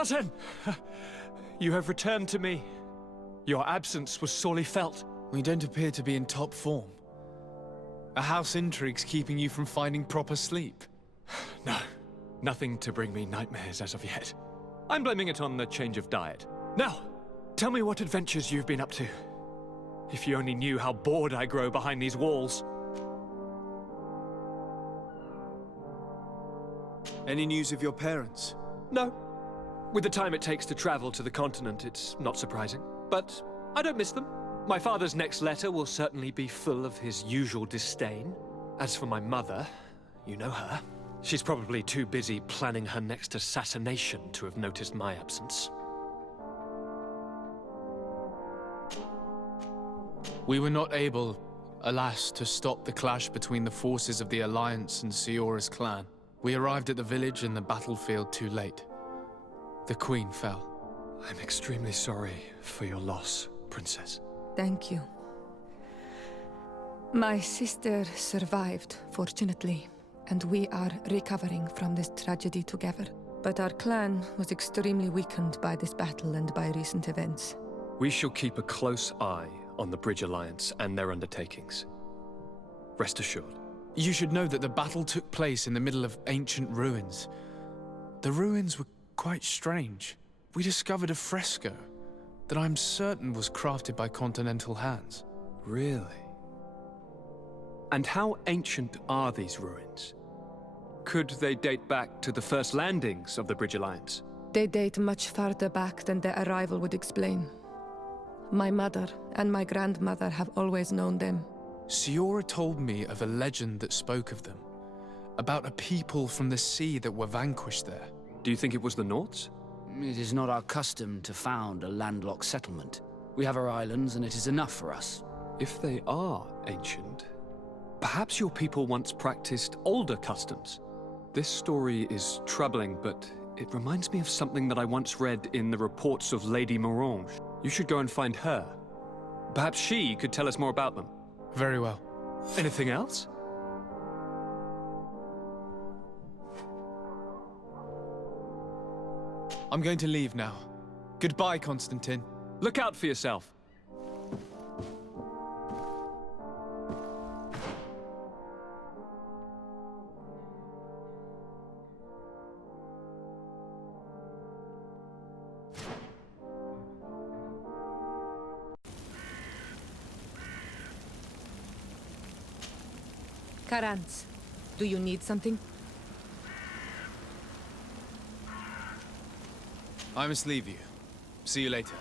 Cousin! You have returned to me. Your absence was sorely felt. We don't appear to be in top form. Are house intrigues keeping you from finding proper sleep? No, nothing to bring me nightmares as of yet. I'm blaming it on the change of diet. Now, tell me what adventures you've been up to. If you only knew how bored I grow behind these walls. Any news of your parents? No. With the time it takes to travel to the continent, it's not surprising. But I don't miss them. My father's next letter will certainly be full of his usual disdain. As for my mother, you know her. She's probably too busy planning her next assassination to have noticed my absence. We were not able, alas, to stop the clash between the forces of the Alliance and Siora's clan. We arrived at the village and the battlefield too late. The Queen fell. I'm extremely sorry for your loss, Princess. Thank you. My sister survived, fortunately, and we are recovering from this tragedy together. But our clan was extremely weakened by this battle and by recent events. We shall keep a close eye on the Bridge Alliance and their undertakings. Rest assured. You should know that the battle took place in the middle of ancient ruins. The ruins were quite strange. We discovered a fresco that I'm certain was crafted by continental hands. Really? And how ancient are these ruins? Could they date back to the first landings of the Bridge Alliance? They date much farther back than their arrival would explain. My mother and my grandmother have always known them. Siora told me of a legend that spoke of them, about a people from the sea that were vanquished there. Do you think it was the Nords? It is not our custom to found a landlocked settlement. We have our islands, and it is enough for us. If they are ancient, perhaps your people once practiced older customs. This story is troubling, but it reminds me of something that I once read in the reports of Lady Morange. You should go and find her. Perhaps she could tell us more about them. Very well. Anything else? I'm going to leave now. Goodbye, Constantin. Look out for yourself. Karantz, do you need something? I must leave you. See you later.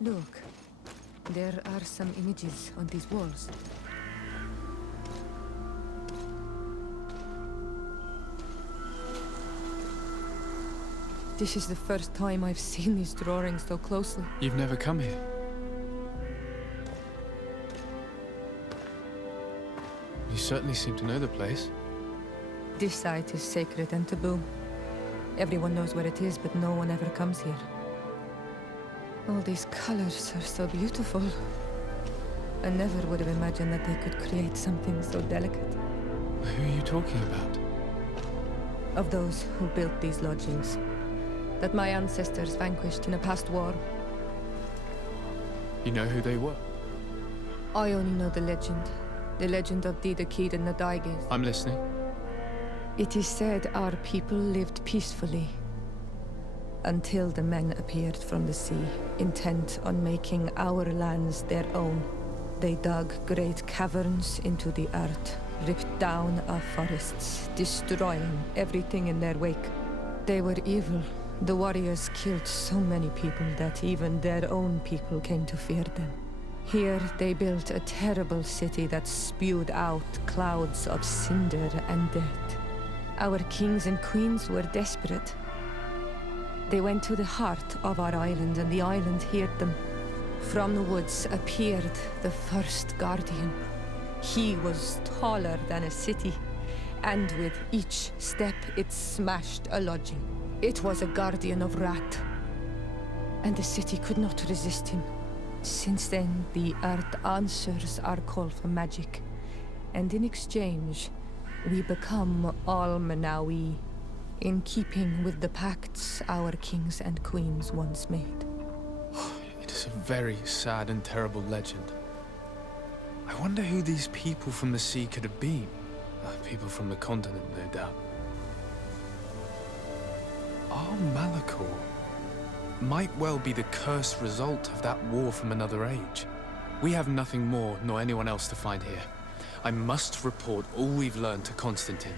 Look, there are some images on these walls. This is the first time I've seen these drawings so closely. You've never come here? You certainly seem to know the place. This site is sacred and taboo. Everyone knows where it is, but no one ever comes here. All these colors are so beautiful. I never would have imagined that they could create something so delicate. Who are you talking about? Of those who built these lodgings, that my ancestors vanquished in a past war. You know who they were? I only know the legend of the Nadaig. I'm listening. It is said our people lived peacefully until the men appeared from the sea, intent on making our lands their own. They dug great caverns into the earth, ripped down our forests, destroying everything in their wake. They were evil. The warriors killed so many people that even their own people came to fear them. Here they built a terrible city that spewed out clouds of cinder and death. Our kings and queens were desperate. They went to the heart of our island, and the island heard them. From the woods appeared the first guardian. He was taller than a city, and with each step it smashed a lodging. It was a guardian of Rat, and the city could not resist him. Since then, the earth answers our call for magic, and in exchange, we become Almanawi, in keeping with the pacts our kings and queens once made. It is a very sad and terrible legend. I wonder who these people from the sea could have been. People from the continent, no doubt. Our Malachor might well be the cursed result of that war from another age. We have nothing more nor anyone else to find here. I must report all we've learned to Constantin.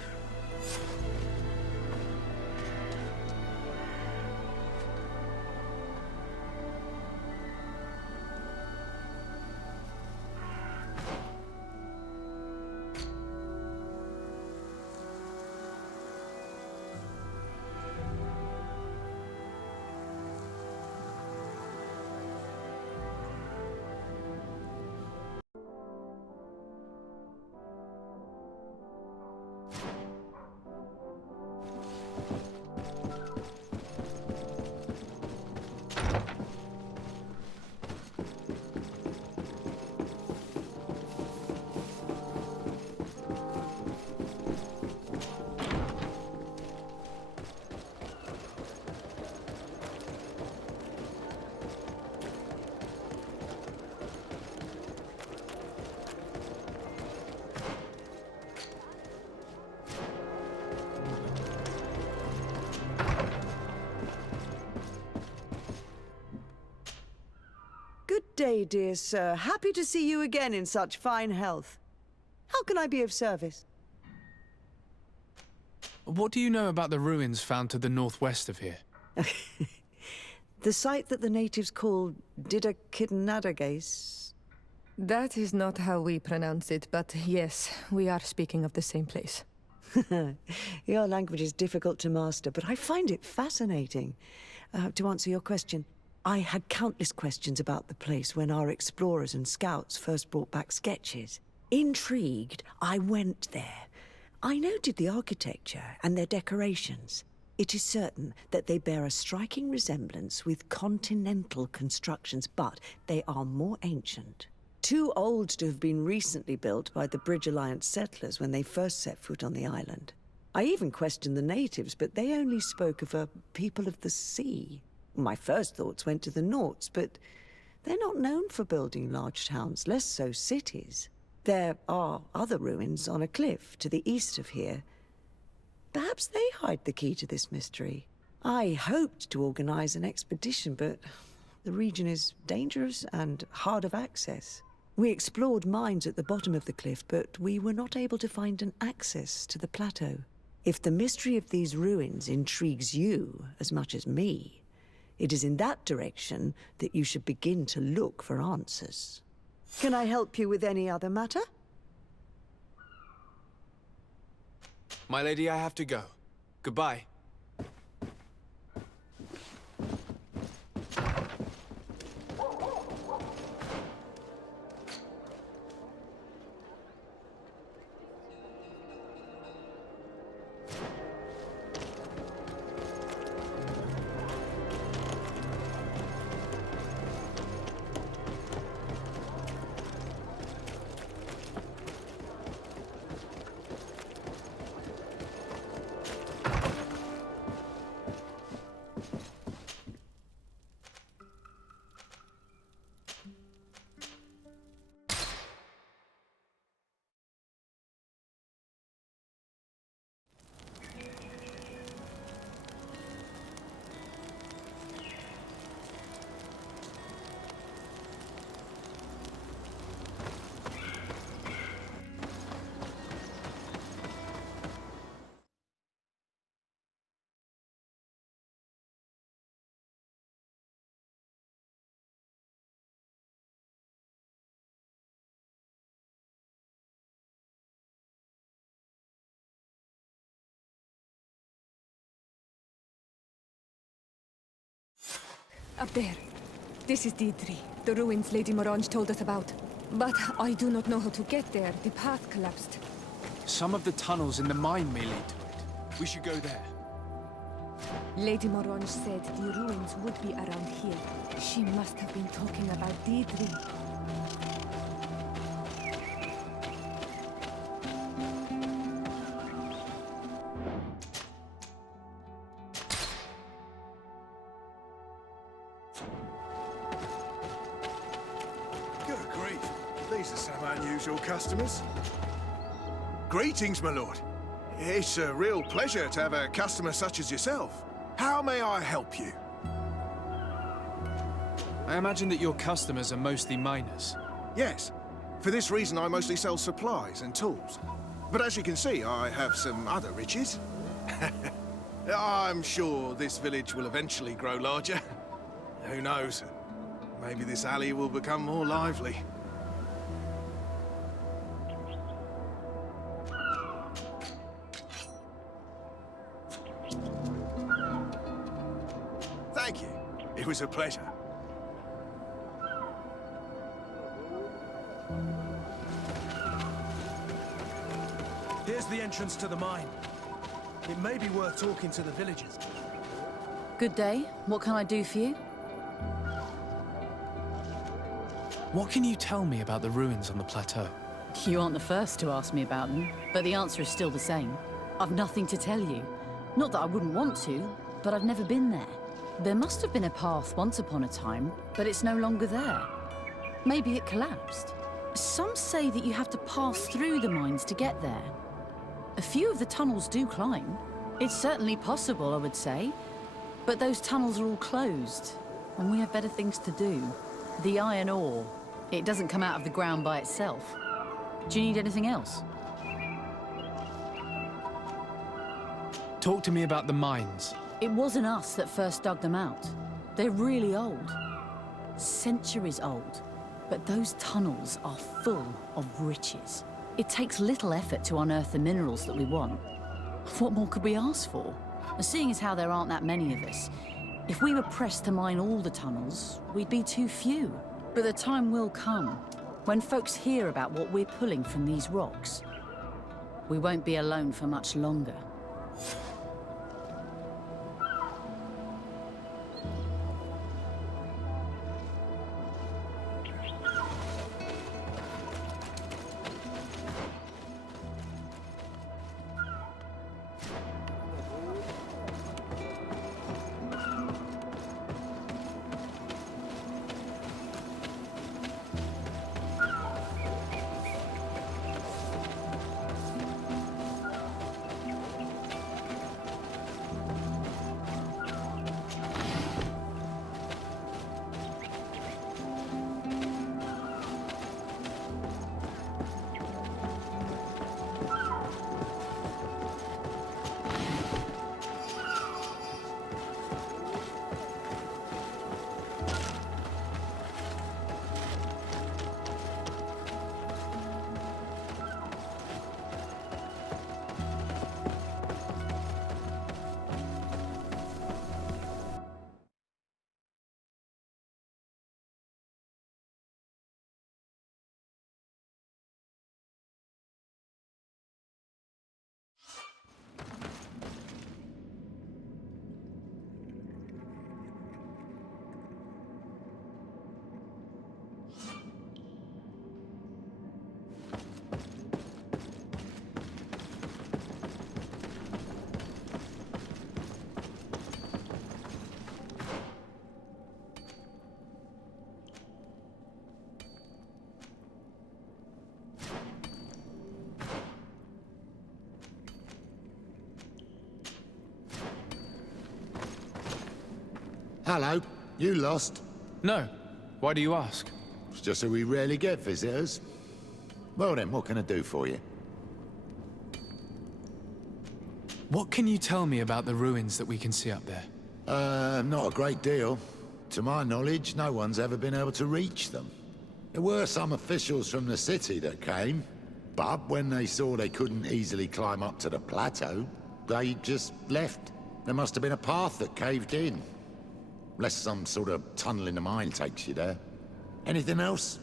Good day, dear sir. Happy to see you again in such fine health. How can I be of service? What do you know about the ruins found to the northwest of here? The site that the natives call Nadaig. That is not how we pronounce it, but yes, we are speaking of the same place. Your language is difficult to master, but I find it fascinating. To answer your question, I had countless questions about the place when our explorers and scouts first brought back sketches. Intrigued, I went there. I noted the architecture and their decorations. It is certain that they bear a striking resemblance with continental constructions, but they are more ancient. Too old to have been recently built by the Bridge Alliance settlers when they first set foot on the island. I even questioned the natives, but they only spoke of a people of the sea. My first thoughts went to the Nauts, but they're not known for building large towns, less so cities. There are other ruins on a cliff to the east of here. Perhaps they hide the key to this mystery. I hoped to organize an expedition, but the region is dangerous and hard of access. We explored mines at the bottom of the cliff, but we were not able to find an access to the plateau. If the mystery of these ruins intrigues you as much as me, It is in that direction that you should begin to look for answers. Can I help you with any other matter? My lady, I have to go. Goodbye. Up there. This is Deidre, the ruins Lady Morange told us about. But I do not know how to get there. The path collapsed. Some of the tunnels in the mine may lead to it. We should go there. Lady Morange said the ruins would be around here. She must have been talking about Deidre. Good grief. These are some unusual customers. Greetings, my lord. It's a real pleasure to have a customer such as yourself. How may I help you? I imagine that your customers are mostly miners. Yes. For this reason, I mostly sell supplies and tools. But as you can see, I have some other riches. I'm sure this village will eventually grow larger. Who knows? Maybe this alley will become more lively. Thank you. It was a pleasure. Here's the entrance to the mine. It may be worth talking to the villagers. Good day. What can I do for you? What can you tell me about the ruins on the plateau? You aren't the first to ask me about them, but the answer is still the same. I've nothing to tell you. Not that I wouldn't want to, but I've never been there. There must have been a path once upon a time, but it's no longer there. Maybe it collapsed. Some say that you have to pass through the mines to get there. A few of the tunnels do climb. It's certainly possible, I would say. But those tunnels are all closed, and we have better things to do. The iron ore, it doesn't come out of the ground by itself. Do you need anything else? Talk to me about the mines. It wasn't us that first dug them out. They're really old. Centuries old. But those tunnels are full of riches. It takes little effort to unearth the minerals that we want. What more could we ask for? Seeing as how there aren't that many of us, if we were pressed to mine all the tunnels, we'd be too few. But the time will come when folks hear about what we're pulling from these rocks. We won't be alone for much longer. Hello. You lost? No. Why do you ask? It's just that we rarely get visitors. Well then, what can I do for you? What can you tell me about the ruins that we can see up there? Not a great deal. To my knowledge, no one's ever been able to reach them. There were some officials from the city that came, but when they saw they couldn't easily climb up to the plateau, they just left. There must have been a path that caved in. Unless some sort of tunnel in the mine takes you there. Anything else?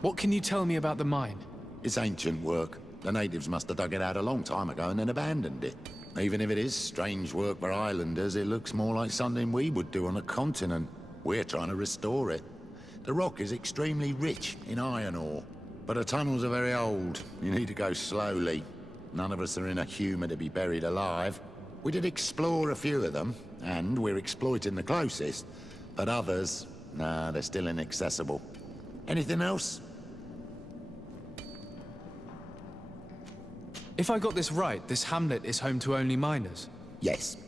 What can you tell me about the mine? It's ancient work. The natives must have dug it out a long time ago and then abandoned it. Even if it is strange work for islanders, it looks more like something we would do on a continent. We're trying to restore it. The rock is extremely rich in iron ore, but the tunnels are very old. You need to go slowly. None of us are in a humour to be buried alive. We did explore a few of them, and we're exploiting the closest. But others, nah, they're still inaccessible. Anything else? If I got this right, this hamlet is home to only miners. Yes.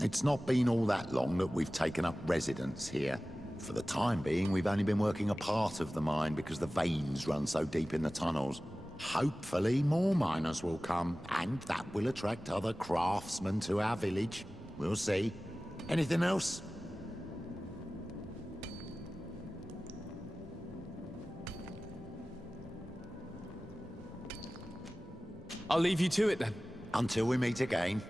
It's not been all that long that we've taken up residence here. For the time being, we've only been working a part of the mine because the veins run so deep in the tunnels. Hopefully, more miners will come, and that will attract other craftsmen to our village. We'll see. Anything else? I'll leave you to it then. Until we meet again.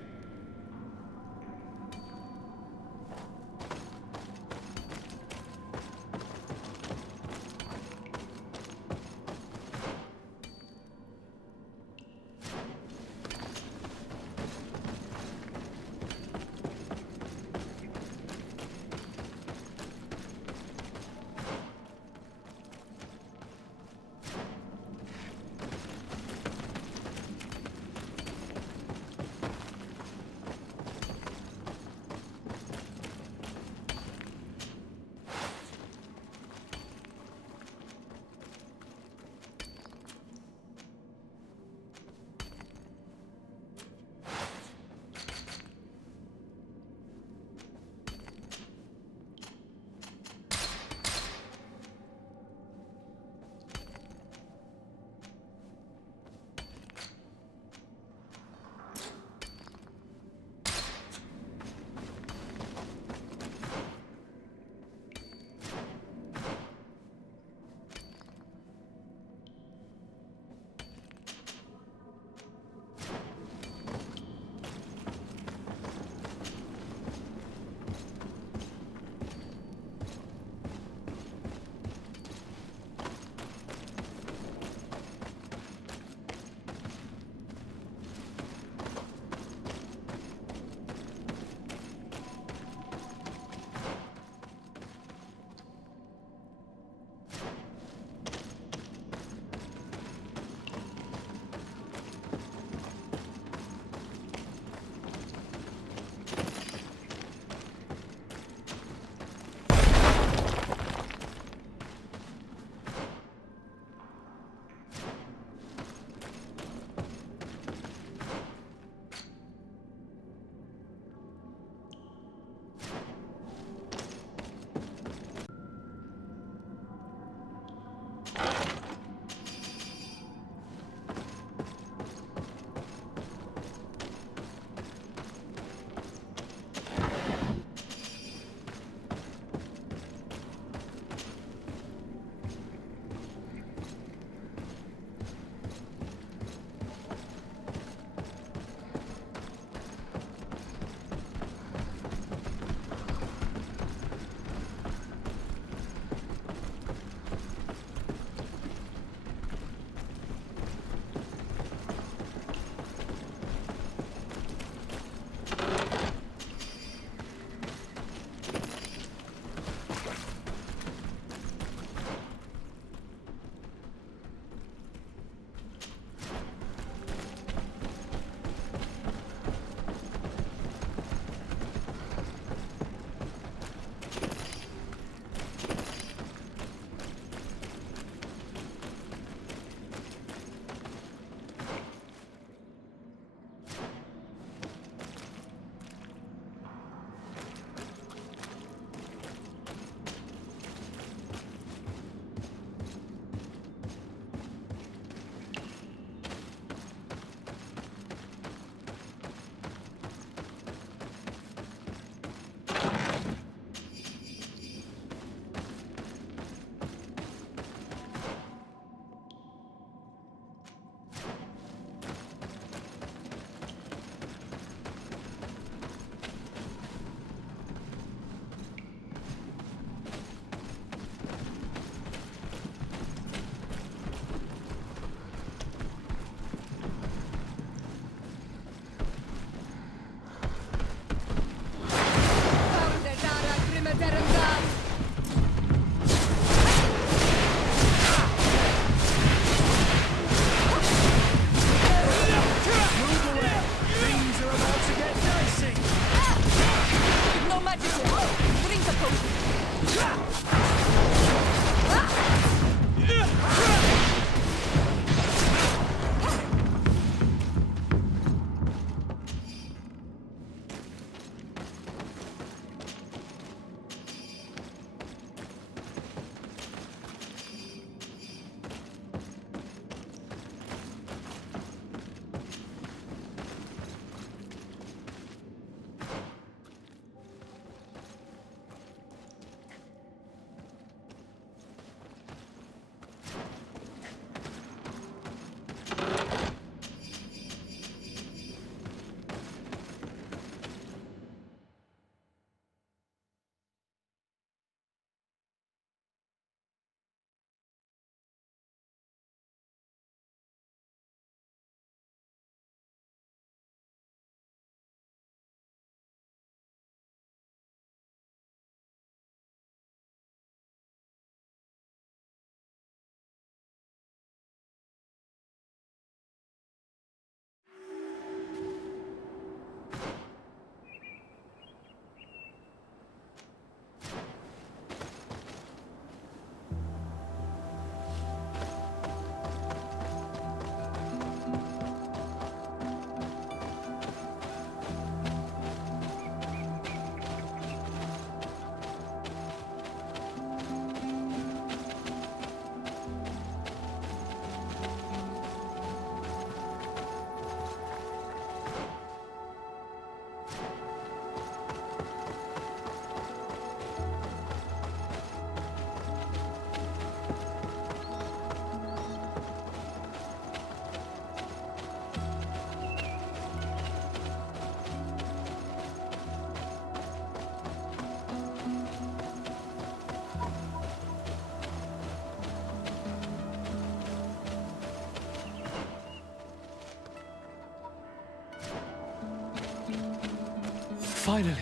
Finally,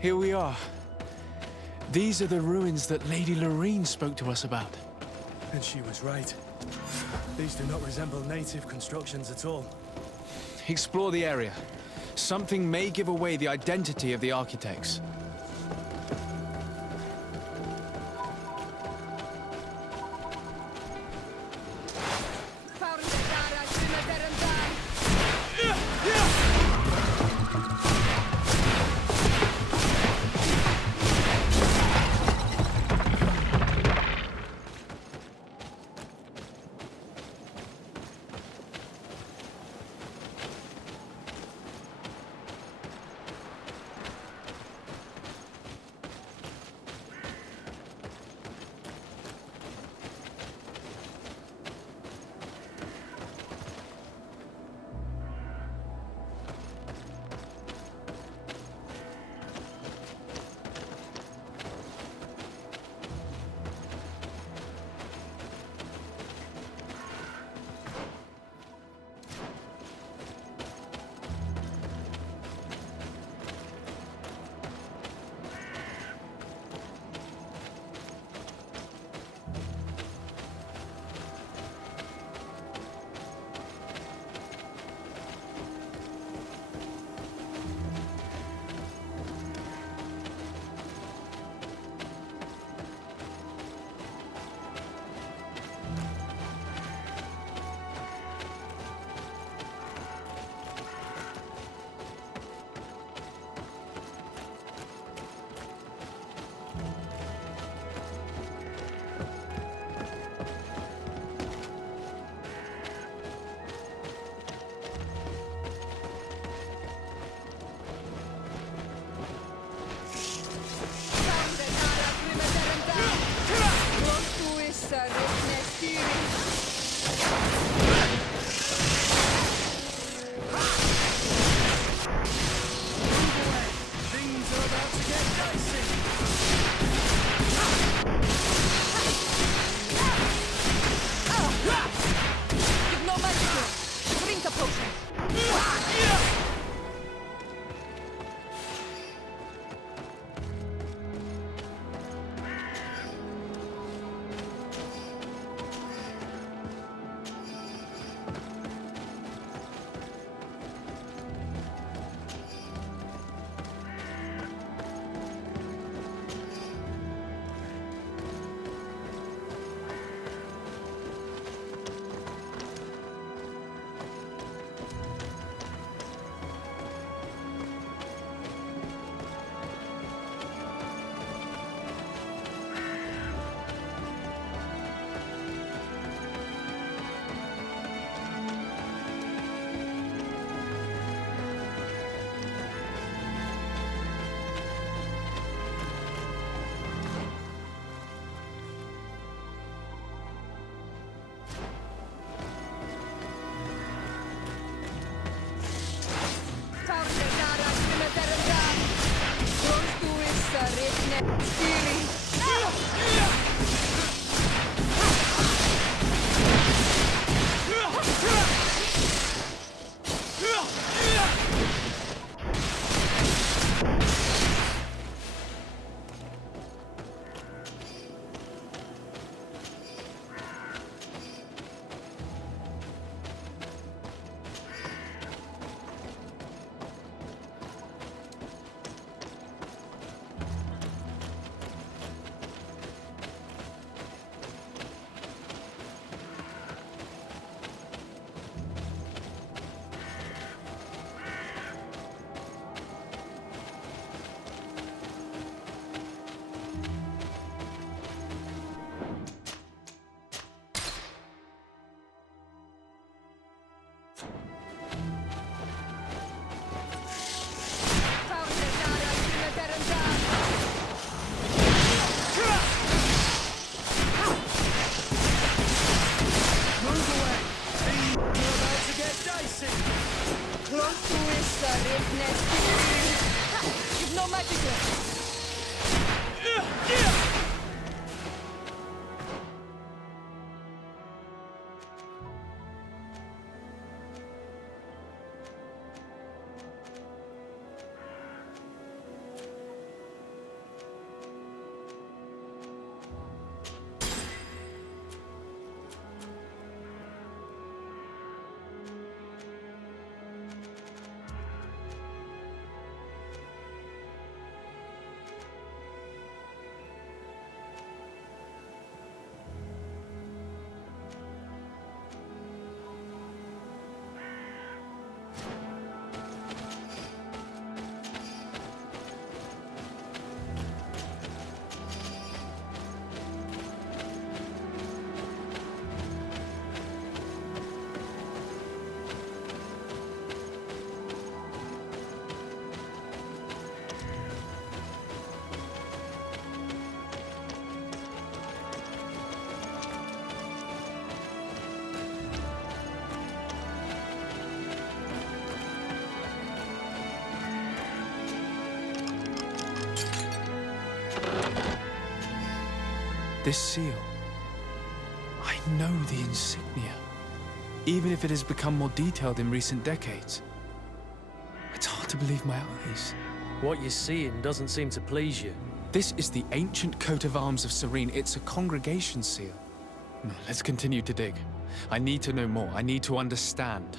here we are. These are the ruins that Lady Lorene spoke to us about. And she was right. These do not resemble native constructions at all. Explore the area. Something may give away the identity of the architects. This seal. I know the insignia. Even if it has become more detailed in recent decades. It's hard to believe my eyes. What you're seeing doesn't seem to please you. This is the ancient coat of arms of Serene. It's a congregation seal. Let's continue to dig. I need to know more. I need to understand.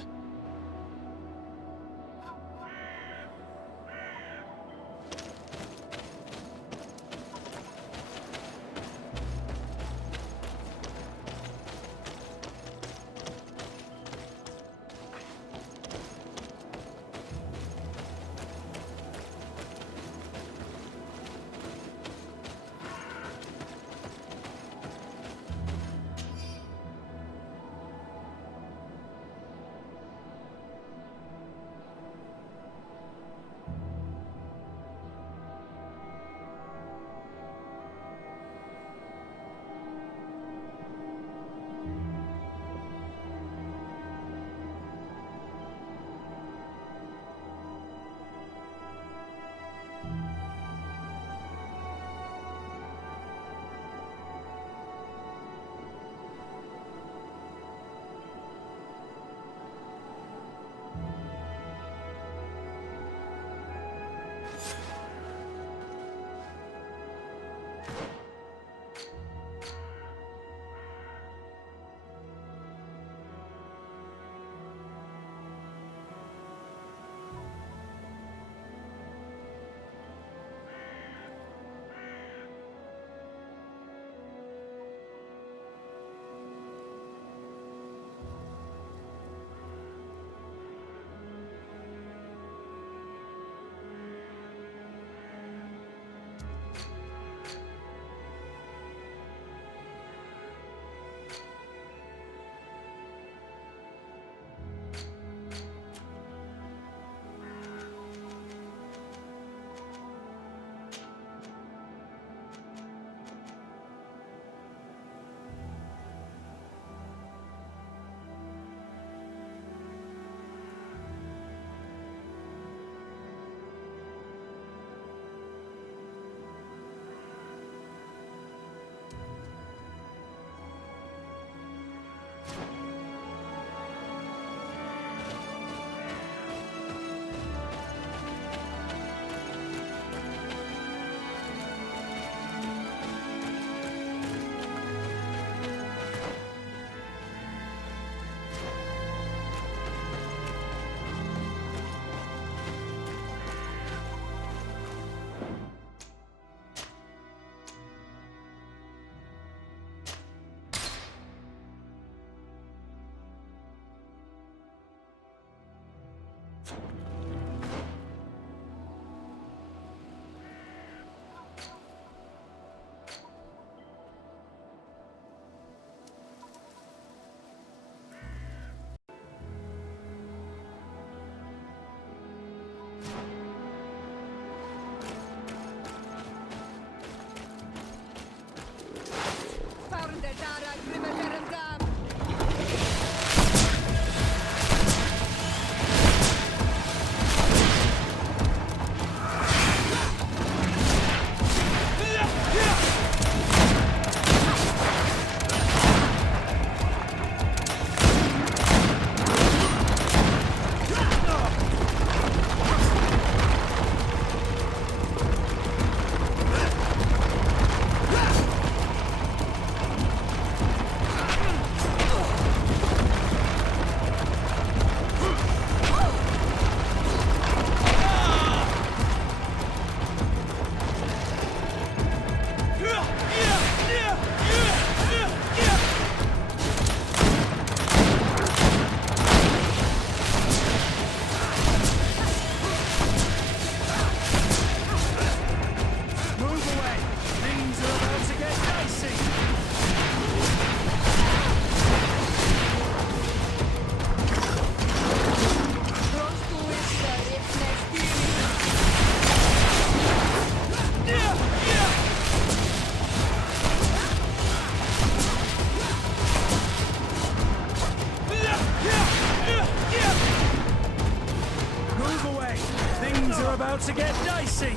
about to get dicey!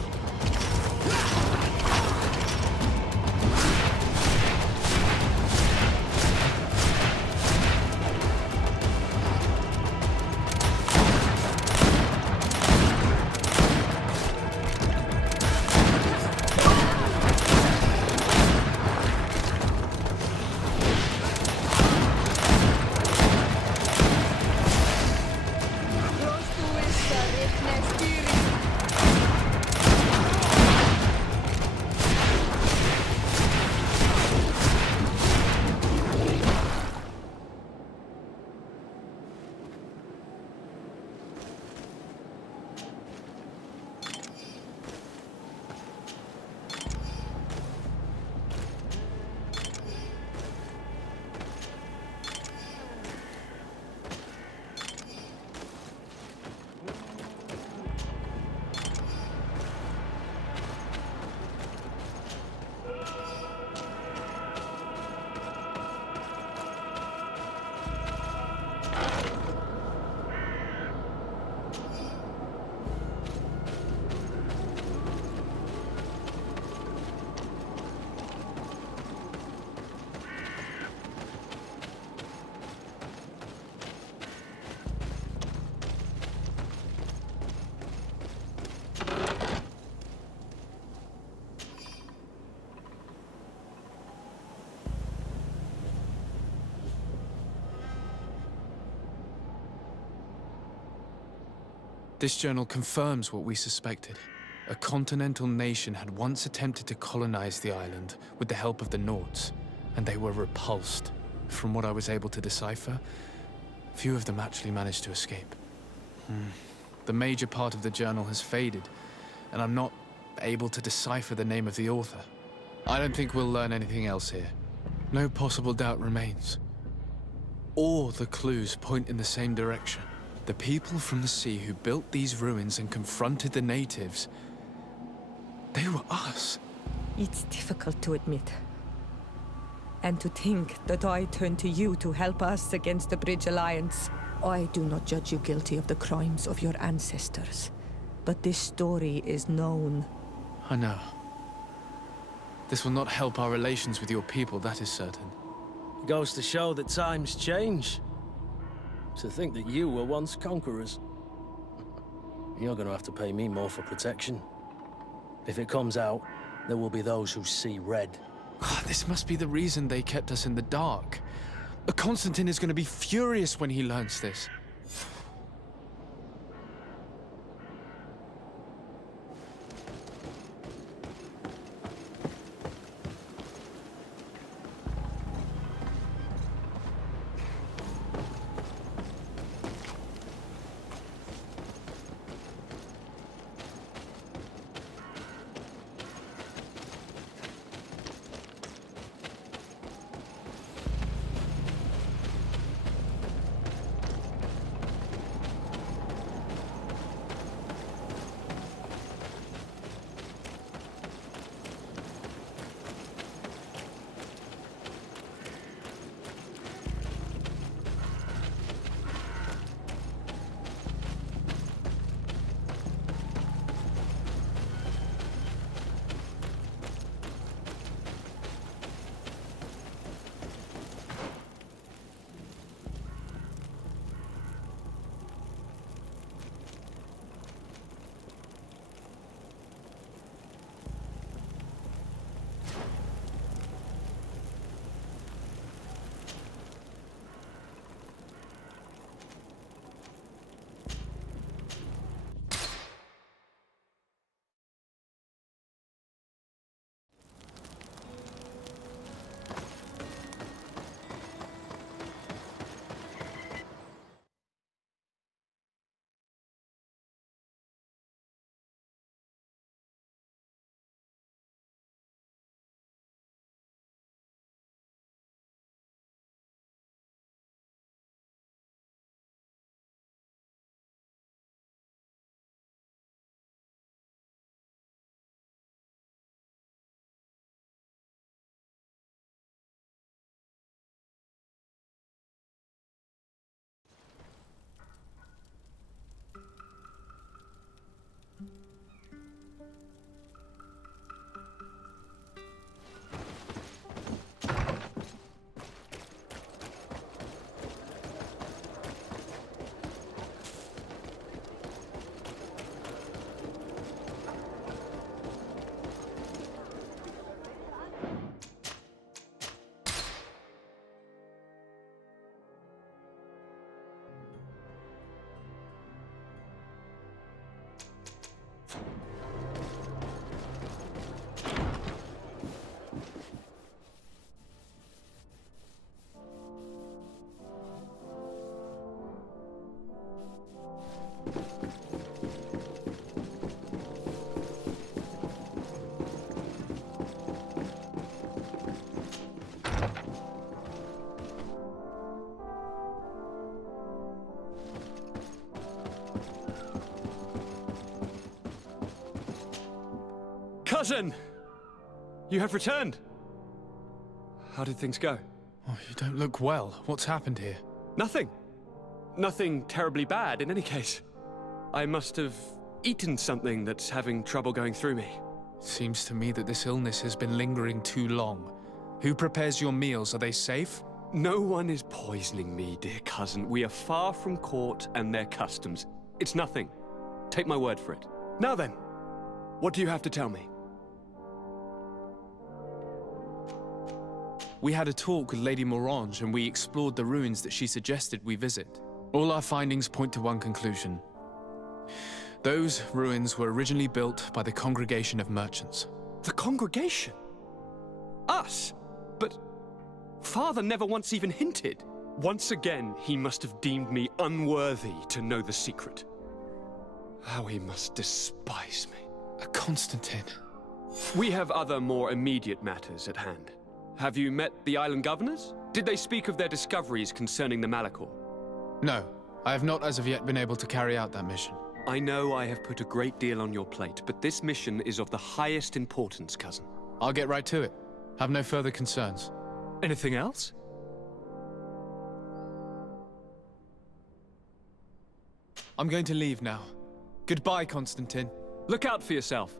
This journal confirms what we suspected. A continental nation had once attempted to colonize the island with the help of the Nords, and they were repulsed. From what I was able to decipher, few of them actually managed to escape. The major part of the journal has faded, and I'm not able to decipher the name of the author. I don't think we'll learn anything else here. No possible doubt remains. All the clues point in the same direction. The people from the sea who built these ruins and confronted the natives, they were us. It's difficult to admit. And to think that I turned to you to help us against the Bridge Alliance. I do not judge you guilty of the crimes of your ancestors. But this story is known. I know. This will not help our relations with your people, that is certain. It goes to show that times change. To think that you were once conquerors. You're gonna have to pay me more for protection. If it comes out, there will be those who see red. This must be the reason they kept us in the dark. Constantin is going to be furious when he learns this. Cousin! You have returned. How did things go? Oh, you don't look well. What's happened here? Nothing. Nothing terribly bad, in any case. I must have eaten something that's having trouble going through me. Seems to me that this illness has been lingering too long. Who prepares your meals? Are they safe? No one is poisoning me, dear cousin. We are far from court and their customs. It's nothing. Take my word for it. Now then, what do you have to tell me? We had a talk with Lady Morange and we explored the ruins that she suggested we visit. All our findings point to one conclusion. Those ruins were originally built by the Congregation of Merchants. The congregation? Us? But Father never once even hinted. Once again, he must have deemed me unworthy to know the secret. How he must despise me. Constantin. We have other more immediate matters at hand. Have you met the island governors? Did they speak of their discoveries concerning the Malachor? No, I have not as of yet been able to carry out that mission. I know I have put a great deal on your plate, but this mission is of the highest importance, cousin. I'll get right to it. Have no further concerns. Anything else? I'm going to leave now. Goodbye, Constantin. Look out for yourself.